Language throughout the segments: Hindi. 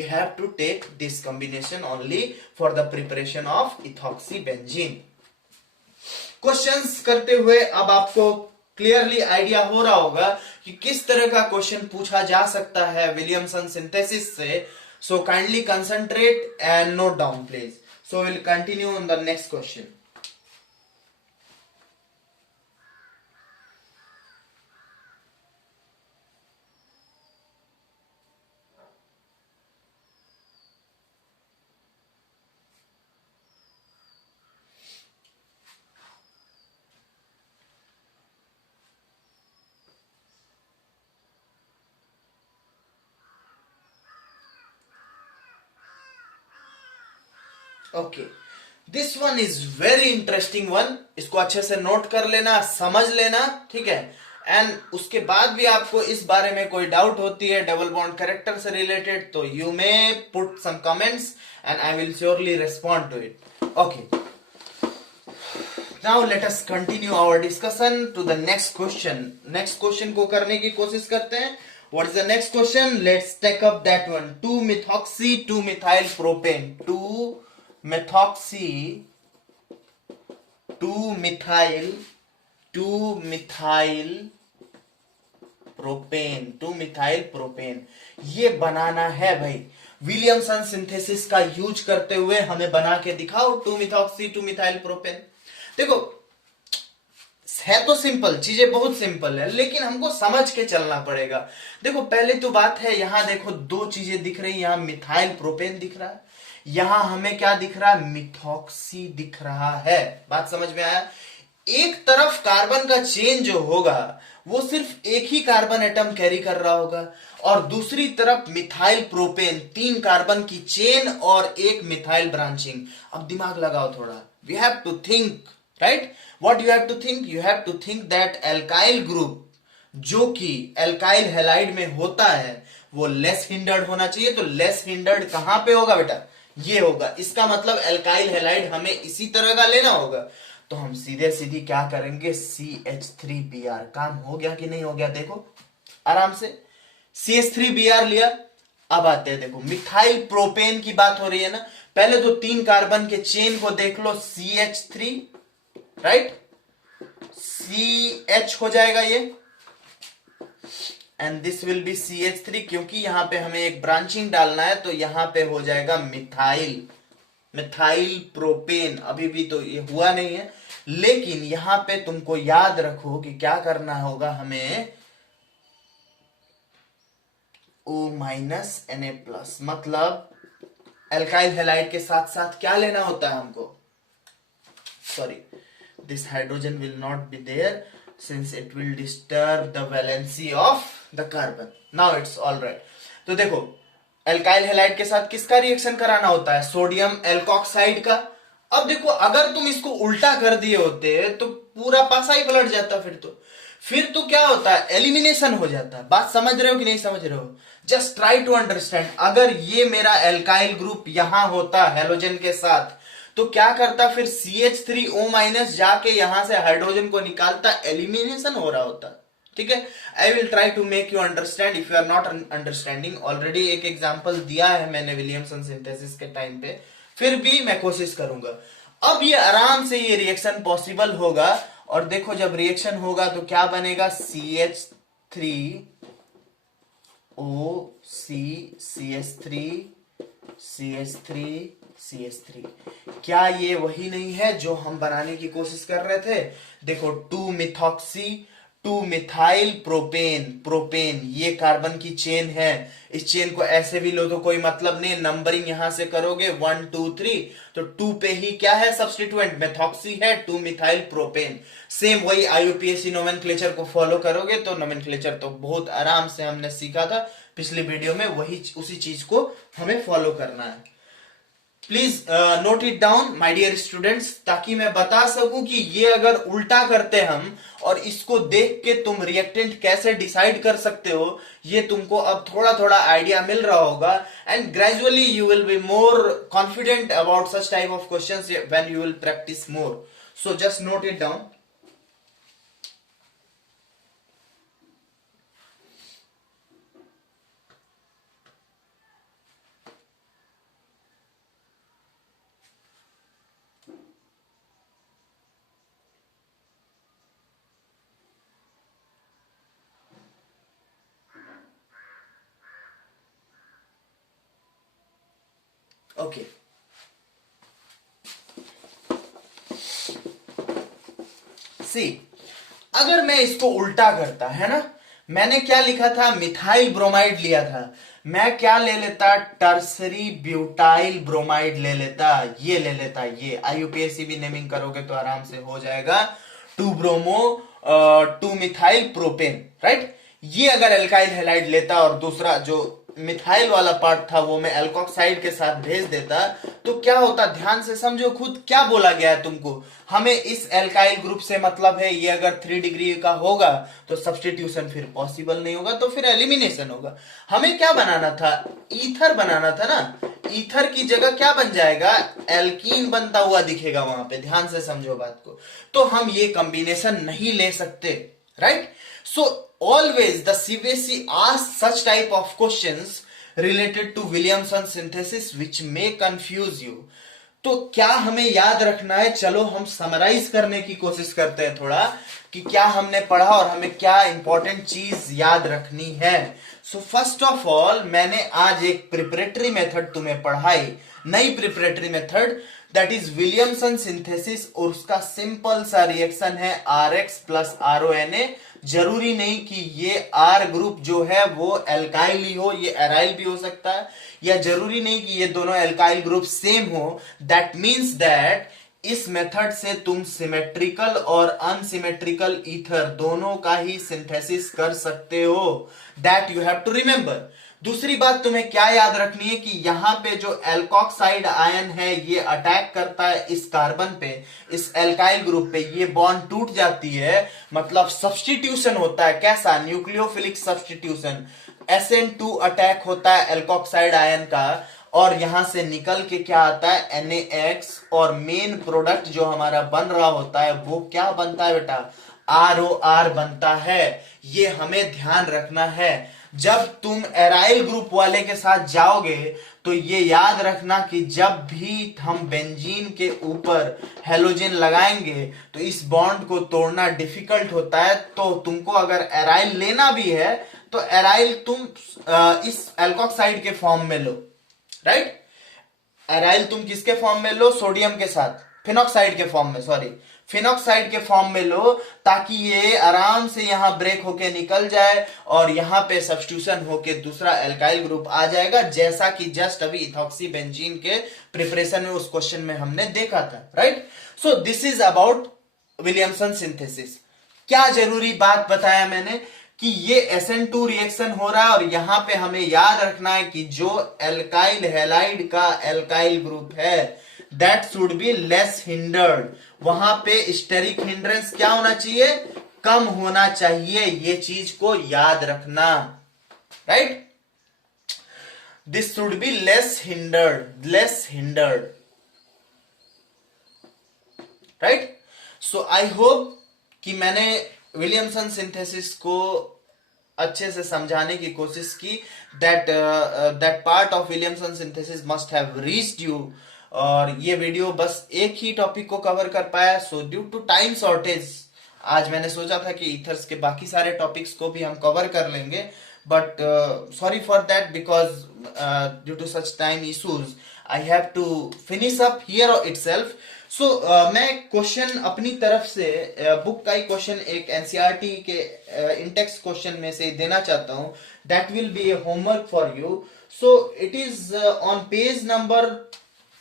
We have to take this combination only for the preparation of ethoxybenzene. Questions करते हुए अब आपको क्लियरली आइडिया हो रहा होगा कि किस तरह का क्वेश्चन पूछा जा सकता है विलियमसन सिंथेसिस से. So kindly concentrate and note down please. So will continue in the next question. Okay, this one is very interesting one. इसको अच्छे से नोट कर लेना, समझ लेना, ठीक है. एंड उसके बाद भी आपको इस बारे में कोई डाउट होती है डबल बॉन्ड कैरेक्टर से रिलेटेड, तो you may put some comments and I will surely respond to it. Okay, now let us continue our discussion to the next question. Next question को करने की कोशिश करते हैं. What is the next question? Let's take up that one. 2-methoxy 2-methyl propane. 2-methoxy 2-methyl propane. 2-methyl propane. ये बनाना है भाई. विलियमसन सिंथेसिस का यूज करते हुए हमें बना के दिखाओ 2-methoxy 2-methyl propane. देखो, है तो सिंपल, चीजें बहुत सिंपल है, लेकिन हमको समझ के चलना पड़ेगा. देखो, पहले तो बात है, यहां देखो दो चीजें दिख रही. यहां मिथाइल प्रोपेन दिख रहा है, यहां हमें क्या दिख रहा है, मिथॉक्सी दिख रहा है. बात समझ में आया. एक तरफ कार्बन का चेन जो होगा वो सिर्फ एक ही कार्बन एटम कैरी कर रहा होगा, और दूसरी तरफ मिथाइल प्रोपेन 3 कार्बन की चेन और एक मिथाइल ब्रांचिंग. अब दिमाग लगाओ थोड़ा. We have to think, right. What you have to think? You have to think that alkyl group जो कि alkyl halide में होता है वो लेस हिंडर्ड होना चाहिए. तो लेस हिंडर्ड कहां पे होगा बेटा, ये होगा. इसका मतलब alkyl halide हमें इसी तरह का लेना होगा. तो हम सीधे सीधी क्या करेंगे, CH3Br. काम हो गया कि नहीं हो गया, देखो आराम से. CH3Br लिया. अब आते हैं, देखो मिथाइल प्रोपेन की बात हो रही है ना. पहले तो 3 कार्बन के चेन को देख लो, CH3, राइट. CH हो जाएगा ये, and this will be CH3. क्योंकि यहां पे हमें एक ब्रांचिंग डालना है, तो यहां पे हो जाएगा मिथाइल प्रोपेन. अभी भी तो ये हुआ नहीं है, लेकिन यहां पे तुमको याद रखो कि क्या करना होगा हमें, O-Na+, मतलब एल्काइल हैलाइड के साथ साथ क्या लेना होता है हमको, sorry, this hydrogen will not be there since it will disturb the valency of the carbon. Now it's all right. तो देखो, एल्काइल हैलाइड के साथ किसका रिएक्शन कराना होता है, सोडियम एल्कोक्साइड का. अब देखो, अगर तुम इसको उल्टा कर दिए होते तो पूरा पासा ही पलट जाता. फिर तो क्या होता है, एलिमिनेशन हो जाता है. बात समझ रहे हो कि नहीं समझ रहे हो? Just try to understand. अगर ये मेरा एल्काइल ग्रुप यहां होता हेलोजन के साथ, तो क्या करता, फिर CH3O- जाके यहां से हाइड्रोजन को निकालता, एलिमिनेशन हो रहा होता. ठीक है. I will try to make you understand if you are not understanding. Already एक एग्जांपल दिया है मैंने विलियमसन सिंथेसिस के टाइम पे, फिर भी मैं कोशिश करूंगा. अब ये आराम से ये रिएक्शन पॉसिबल होगा. और देखो, जब रिएक्शन होगा तो क्या बनेगा, CH3OC, CH3 क्या ये वही नहीं है जो हम बनाने की कोशिश कर रहे थे? देखो, 2-methoxy 2-methyl प्रोपेन, ये कार्बन की चेन है. इस चेन को ऐसे भी लो तो कोई मतलब नहीं. नंबरिंग यहां से करोगे 1 2 3, तो 2 पे ही क्या है सब्स्टिट्यूएंट, मेथॉक्सी है, 2-methyl प्रोपेन. सेम वही IUPAC नोमेनक्लेचर को फॉलो करोगे तो नोमेनक्लेचर तो बहुत आराम से हमने सीखा था पिछली वीडियो में, वही उसी चीज को हमें फॉलो करना है. Please note it down my dear students, ताकि मैं बता सकूं कि ये अगर उल्टा करते हम और इसको देख के तुम रिएक्टेंट कैसे डिसाइड कर सकते हो, ये तुमको अब थोड़ा थोड़ा आइडिया मिल रहा होगा. And gradually you will be more confident about such type of questions when you will practise more. So just note it down. Okay, see, अगर मैं इसको उल्टा करता है ना, मैंने क्या लिखा था, मिथाइल ब्रोमाइड लिया था, मैं क्या ले लेता, टर्सरी ब्यूटाइल ब्रोमाइड ले लेता, ये ले लेता, ये आईयूपीएससी भी नेमिंग करोगे तो आराम से हो जाएगा, 2 ब्रोमो 2 मिथाइल प्रोपेन, राइट। ये अगर एल्काइल हैलाइड लेता और दूसरा जो मिथाइल वाला पार्ट था वो मैं एल्कोक्साइड के साथ भेज देता, तो क्या होता, ध्यान से समझो, खुद क्या बोला गया है तुमको, हमें इस एल्काइल ग्रुप से मतलब है, ये अगर 3 डिग्री का होगा तो सब्स्टिट्यूशन फिर पॉसिबल नहीं होगा, तो फिर एलिमिनेशन होगा। हमें क्या बनाना था, ईथर बनाना था ना, ईथर की जगह क्या बन जाएगा, एल्कीन बनता हुआ दिखेगा वहां पे, ध्यान से समझो बात को। तो हम ये कॉम्बिनेशन नहीं ले सकते, right. So always the CBSE asks such type of questions related to Williamson synthesis which may confuse you. तो क्या हमें याद रखना है, चलो हम समराइज करने की कोशिश करते हैं थोड़ा, कि क्या हमने पढ़ा और हमें क्या इंपॉर्टेंट चीज याद रखनी है। सो फर्स्ट ऑफ ऑल मैंने आज एक प्रिपरेटरी मेथड तुम्हें पढ़ाई, नई preparatory method, that is Williamson synthesis, और उसका सिंपल सा रिएक्शन है RX प्लस RONA। जरूरी नहीं कि ये R ग्रुप जो है वो एल्काइल ही हो, ये एराइल भी हो सकता है, या जरूरी नहीं कि ये दोनों एल्काइल ग्रुप सेम हो। दैट मीन्स दैट इस मेथड से तुम सिमेट्रिकल और अनसिमेट्रिकल ईथर दोनों का ही सिंथेसिस कर सकते हो, that you have to remember. दूसरी बात तुम्हें क्या याद रखनी है कि यहां पे जो एल्कोक्साइड आयन है ये अटैक करता है इस कार्बन पे, इस एल्काइल ग्रुप पे, ये बॉन्ड टूट जाती है, मतलब सब्स्टिट्यूशन होता है, कैसा, न्यूक्लियोफिलिक सब्स्टिट्यूशन, SN2 अटैक होता है एल्कोक्साइड आयन का, और यहां से निकल के क्या आता है NaX, और मेन प्रोडक्ट जो हमारा बन रहा होता है वो क्या बनता है बेटा, ROR बनता है। ये हमें ध्यान रखना है। जब तुम एराइल ग्रुप वाले के साथ जाओगे तो ये याद रखना कि जब भी हम बेंजीन के ऊपर हेलोजन लगाएंगे तो इस बॉन्ड को तोड़ना डिफिकल्ट होता है, तो तुमको अगर एराइल लेना भी है तो एराइल तुम इस एल्कोक्साइड के फॉर्म में लो, राइट। एराइल तुम किसके फॉर्म में लो, सोडियम के साथ, फिनॉक्साइड के फॉर्म में, सॉरी, फिनॉक्साइड के फॉर्म में लो, ताकि ये आराम से यहां ब्रेक होके निकल जाए और यहां पे सब्स्टिट्यूशन होके दूसरा एल्काइल ग्रुप आ जाएगा, जैसा कि जस्ट अभी इथॉक्सी बेंजीन के प्रिपरेशन में उस क्वेश्चन में हमने देखा था, right. So this is about Williamson synthesis. क्या जरूरी बात बताया मैंने कि ये SN2 रिएक्शन हो रहा है, और यहां पे हमें याद रखना है कि जो एल्काइल हैलाइड का एल्काइल ग्रुप है that should be less hindered, वहां पे स्टेरिक हिंड्रेंस क्या होना चाहिए, कम होना चाहिए, ये चीज को याद रखना, right. This should be less hindered, right. So I hope कि मैंने विलियमसन सिंथेसिस को अच्छे से समझाने की कोशिश की, that part of Williamson synthesis must have reached you. और ये वीडियो बस एक ही टॉपिक को कवर कर पाया, so due to time shortage आज मैंने सोचा था कि ईथर्स के बाकी सारे टॉपिक्स को भी हम कवर कर लेंगे, but sorry for that, because due to such time issues I have to finish up here itself. So मैं क्वेश्चन अपनी तरफ से बुक का ही क्वेश्चन एक एनसीईआरटी के इंटेक्स क्वेश्चन में से देना चाहता हूं, that will be a homework for you. So it is on page number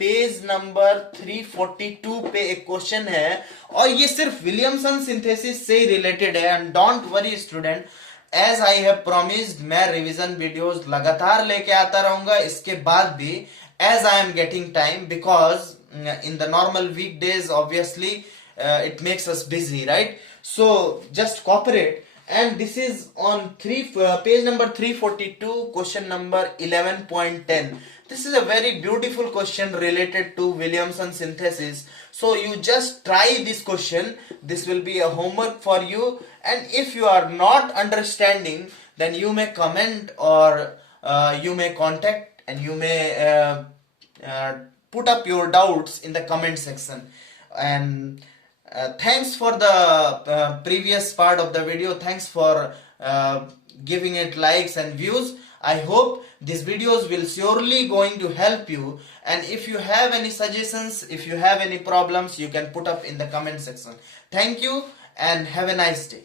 342 पे एक क्वेश्चन है, और ये सिर्फ विलियमसन सिंथेसिस से ही रिलेटेड है। And don't worry student, as I have promised, मैं रिवीजन वीडियोस लगातार लेके आता रहूंगा इसके बाद भी, as I am getting time, because in the normal weekdays obviously it makes us busy, right? So just cooperate. And this is on page number 342, question number 11.10. This is a very beautiful question related to Williamson synthesis, so you just try this question. This will be a homework for you, and if you are not understanding then you may comment, or you may contact, and you may put up your doubts in the comment section. And thanks for the previous part of the video, thanks for giving it likes and views. I hope these videos will surely going to help you, and if you have any suggestions, if you have any problems, you can put up in the comment section. Thank you and have a nice day.